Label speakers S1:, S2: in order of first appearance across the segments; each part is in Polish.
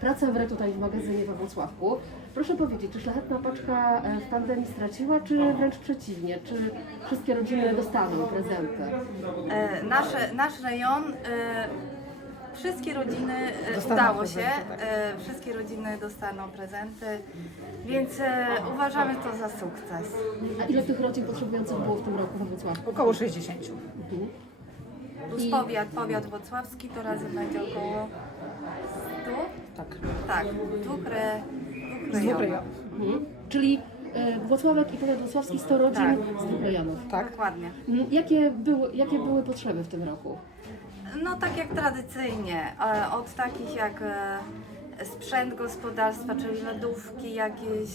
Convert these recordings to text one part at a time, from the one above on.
S1: pracę w tutaj w magazynie we Włocławku. Proszę powiedzieć, czy Szlachetna Paczka w pandemii straciła, czy wręcz przeciwnie? Czy wszystkie rodziny dostaną prezenty?
S2: Nasz rejon, wszystkie rodziny,
S3: Dostaną
S2: udało
S3: prezenty,
S2: się,
S3: tak.
S2: wszystkie rodziny dostaną prezenty, więc uważamy to za sukces.
S1: A ile tych rodzin potrzebujących było w tym roku we Włocławku?
S3: Około 60.
S1: Mhm.
S2: Plus powiat włocławski to razem będzie około 100?
S3: Tak.
S2: Tak, dwóch
S3: Z dwóch rejonów.
S1: Mhm. Czyli Włocławek i powiat włocławski 100 rodzin
S2: Tak.
S1: z dwóch rejonów.
S3: Tak.
S2: Dokładnie.
S1: Jakie były potrzeby w tym roku?
S2: No tak jak tradycyjnie, od takich jak sprzęt gospodarstwa, czyli lodówki, jakieś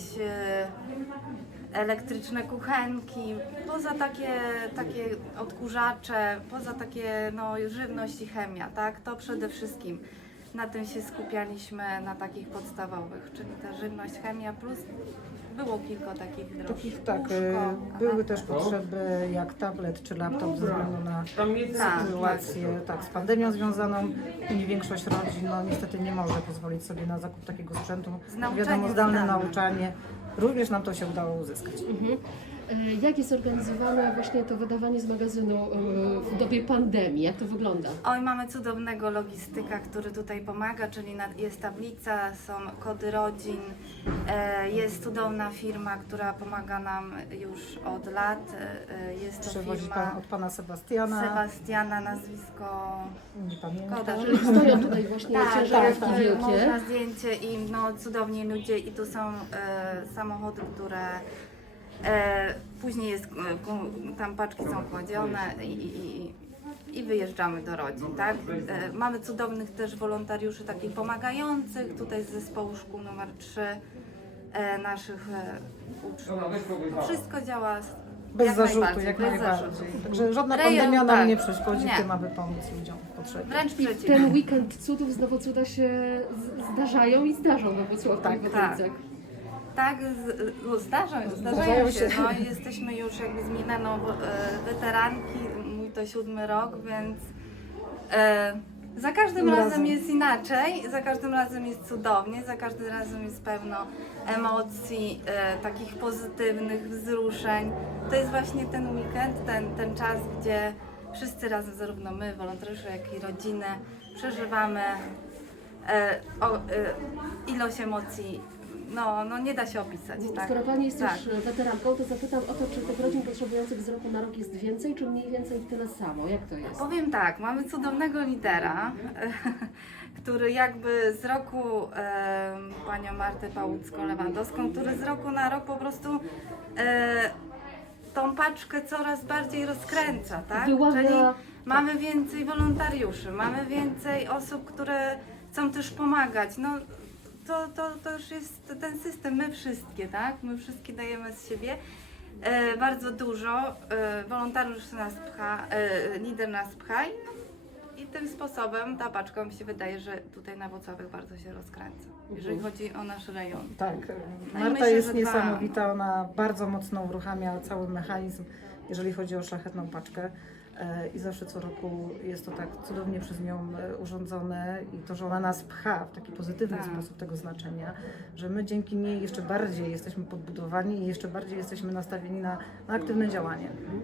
S2: elektryczne kuchenki, poza takie odkurzacze, poza takie żywność i chemia, tak? To przede wszystkim na tym się skupialiśmy, na takich podstawowych, czyli ta żywność, chemia, plus było kilka takich droższych.
S3: Tak, były też potrzeby jak tablet czy laptop ze względu na sytuację z pandemią związaną i większość rodzin niestety nie może pozwolić sobie na zakup takiego sprzętu. Wiadomo, zdalne nauczanie, również nam to się udało uzyskać.
S1: Mhm. Jak jest organizowane właśnie to wydawanie z magazynu w dobie pandemii? Jak to wygląda?
S2: Oj, mamy cudownego logistyka, który tutaj pomaga, czyli jest tablica, są kody rodzin, jest cudowna firma, która pomaga nam już od lat. Jest to
S3: Przewozi
S2: firma
S3: od pana Sebastiana,
S2: nazwisko
S3: nie pamiętam.
S2: Koda.
S1: Czyli stoją tutaj właśnie ciężarówki wielkie.
S2: Można zdjęcie i cudowni ludzie i tu są samochody, które później tam paczki są kładzione i wyjeżdżamy do rodzin, tak? Mamy cudownych też wolontariuszy takich pomagających, tutaj z zespołu szkół numer 3 naszych uczniów. Wszystko działa
S3: Bez zarzutu,
S2: najbardziej,
S3: jak
S2: bez
S3: najbardziej.
S2: zarzutu.
S3: Także żadna
S2: Rejon,
S3: pandemia nam
S2: tak.
S3: nie przeszkodzi
S2: Nie.
S3: w tym, aby pomóc ludziom w potrzebie.
S2: Wręcz
S1: I w
S2: przeciwnie.
S1: ten weekend cudów znowu cuda się zdarzają i zdarzą we Włocławku i w Okolicach.
S2: Tak, zdarzają się. No, i jesteśmy już jakby z minioną weteranki, mój to 7. rok, więc za każdym razem jest inaczej, za każdym razem jest cudownie, za każdym razem jest pełno emocji, takich pozytywnych wzruszeń. To jest właśnie ten weekend, ten czas, gdzie wszyscy razem, zarówno my, wolontariusze, jak i rodziny, przeżywamy ilość emocji. No nie da się opisać, tak?
S1: Skoro Pani jest
S2: Tak.
S1: już weteranką, to zapytam o to, czy tych rodzin potrzebujących z roku na rok jest więcej, czy mniej więcej tyle samo? Jak to jest?
S2: Powiem tak, mamy cudownego lidera, który jakby z roku, panią Martę Pałucką-Lewandowską, który z roku na rok po prostu tą paczkę coraz bardziej rozkręca, tak?
S1: Wyławia-
S2: Czyli mamy więcej wolontariuszy, mamy więcej osób, które chcą też pomagać. No, to już jest ten system, my wszystkie, tak? My wszystkie dajemy z siebie bardzo dużo, wolontariusz nas pcha, lider nas pcha i tym sposobem ta paczka mi się wydaje, że tutaj na Włocławek bardzo się rozkręca, jeżeli chodzi o nasz rejon.
S3: Tak,
S2: No i
S3: Marta
S2: myślę,
S3: jest
S2: że
S3: niesamowita, ona bardzo mocno uruchamia cały mechanizm, jeżeli chodzi o Szlachetną Paczkę. I zawsze co roku jest to tak cudownie przez nią urządzone i to, że ona nas pcha w taki pozytywny sposób tego znaczenia, że my dzięki niej jeszcze bardziej jesteśmy podbudowani i jeszcze bardziej jesteśmy nastawieni na aktywne działanie.